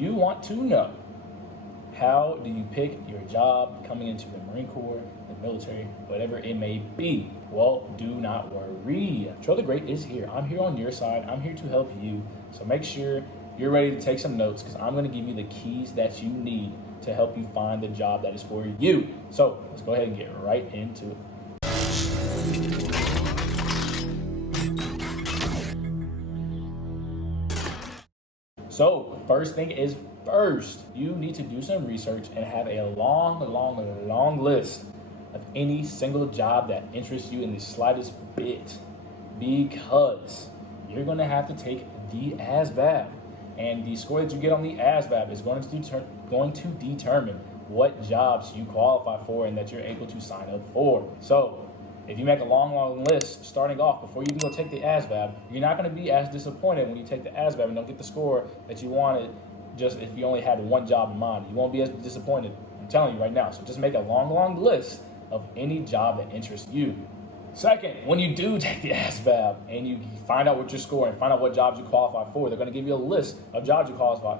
you want to know, how do you pick your job coming into the Marine Corps, the military, whatever it may be? Well, do not worry. Joe the Great is here. I'm here on your side. I'm here to help you. So make sure you're ready to take some notes, because I'm going to give you the keys that you need to help you find the job that is for you. So let's go ahead and get right into it. So first thing is first, you need to do some research and have a long list of any single job that interests you in the slightest bit, because you're going to have to take the ASVAB, and the score that you get on the ASVAB is going to determine what jobs you qualify for and that you're able to sign up for. So if you make a long list starting off before you even go take the ASVAB, you're not going to be as disappointed when you take the ASVAB and don't get the score that you wanted. Just if you only had one job in mind, you won't be as disappointed. I'm telling you right now. So just make a long list of any job that interests you. Second, when you do take the ASVAB and you find out what your score and find out what jobs you qualify for, they're going to give you a list of jobs you qualify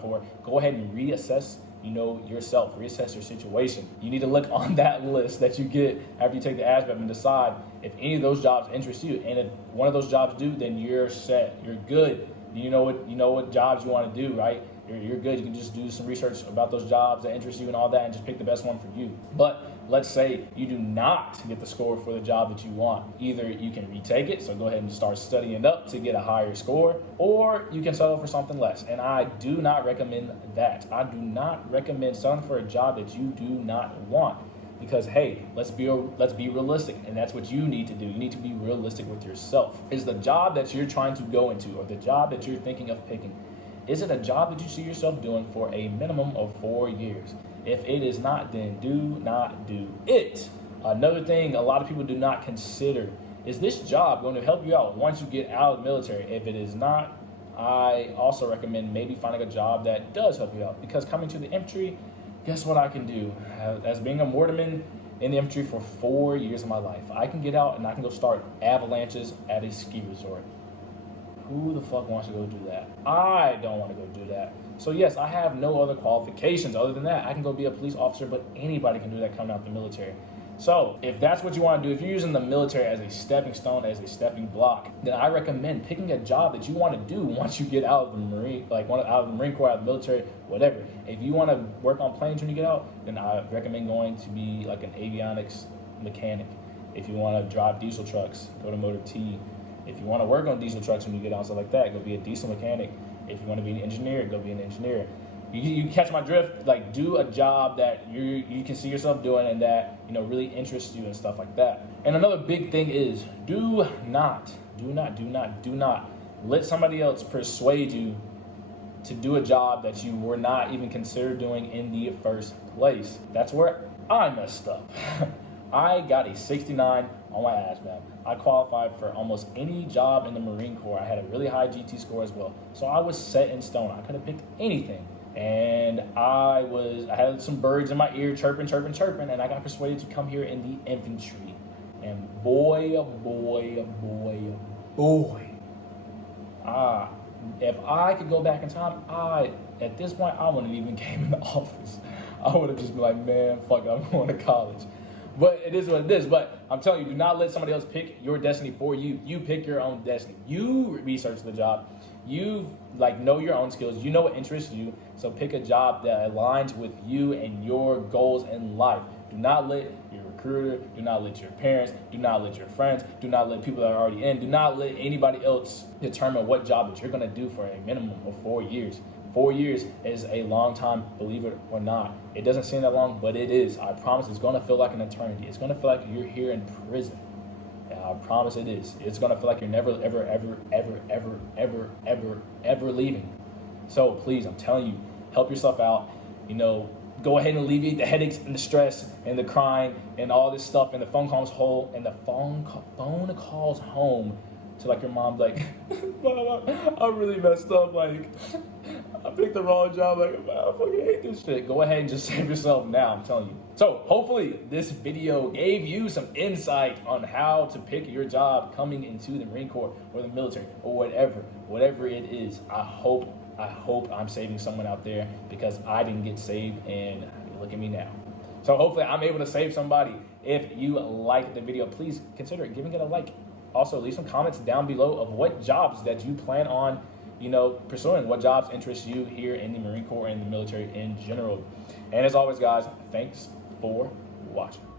for. Go ahead and reassess yourself, reassess your situation. You need to look on that list that you get after you take the ASVAB and decide if any of those jobs interest you. And if one of those jobs do, then you're set. You're good. You know what jobs you want to do, right? You're good. You can just do some research about those jobs that interest you and all that, and just pick the best one for you. But let's say you do not get the score for the job that you want. Either you can retake it, so go ahead and start studying up to get a higher score, or you can settle for something less. And I do not recommend that. I do not recommend settling for a job that you do not want. Because, hey, let's be realistic, and that's what you need to do. You need to be realistic with yourself. Is the job that you're trying to go into, or the job that you're thinking of picking, is it a job that you see yourself doing for a minimum of 4 years? If it is not, then do not do it. Another thing a lot of people do not consider, is this job going to help you out once you get out of the military? If it is not, I also recommend maybe finding a job that does help you out. Because coming to the infantry, guess what I can do? As being a mortarman in the infantry for 4 years of my life, I can get out and I can go start avalanches at a ski resort. Who the fuck wants to go do that? I don't want to go do that. So yes, I have no other qualifications other than that. I can go be a police officer, but anybody can do that coming out the military. So if that's what you want to do, if you're using the military as a stepping stone, as a stepping block, then I recommend picking a job that you want to do once you get out of the Marine, out of the Marine Corps, out of the military, whatever. If you want to work on planes when you get out, then I recommend going to be like an avionics mechanic. If you want to drive diesel trucks, go to Motor T. If you want to work on diesel trucks when you get out, stuff like that, go be a diesel mechanic. If you want to be an engineer, go be an engineer. You catch my drift. Like, do a job that you can see yourself doing and that really interests you and stuff like that. And another big thing is, do not let somebody else persuade you to do a job that you were not even considered doing in the first place. That's where I messed up. I got a 69 on my ASVAB. I qualified for almost any job in the Marine Corps. I had a really high GT score as well. So I was set in stone. I could have picked anything. And I had some birds in my ear chirping, and I got persuaded to come here in the infantry. And boy, if I could go back in time, at this point, I wouldn't even came in the office. I would have just been like, man, fuck it, I'm going to college. But it is what it is. But I'm telling you, do not let somebody else pick your destiny for you. You pick your own destiny. You research the job. You know your own skills. You know what interests you. So pick a job that aligns with you and your goals in life. Do not let your recruiter, do not let your parents, do not let your friends, do not let people that are already in, do not let anybody else determine what job that you're going to do for a minimum of 4 years. 4 years is a long time, believe it or not. It doesn't seem that long, but it is. I promise it's going to feel like an eternity. It's going to feel like you're here in prison. I promise it is. It's going to feel like you're never, ever leaving. So please, I'm telling you, help yourself out. Go ahead and alleviate the headaches and the stress and the crying and all this stuff and the phone calls home to your mom, Mom, I really messed up. I picked the wrong job. I fucking hate this shit. Go ahead and just save yourself now, I'm telling you. So hopefully this video gave you some insight on how to pick your job coming into the Marine Corps or the military or whatever it is. I hope I hope I'm saving someone out there, because I didn't get saved, and look at me now. So hopefully I'm able to save somebody. If you like the video, please consider giving it a like. Also, leave some comments down below of what jobs that you plan on, pursuing, what jobs interest you here in the Marine Corps and the military in general. And as always, guys, thanks for watching.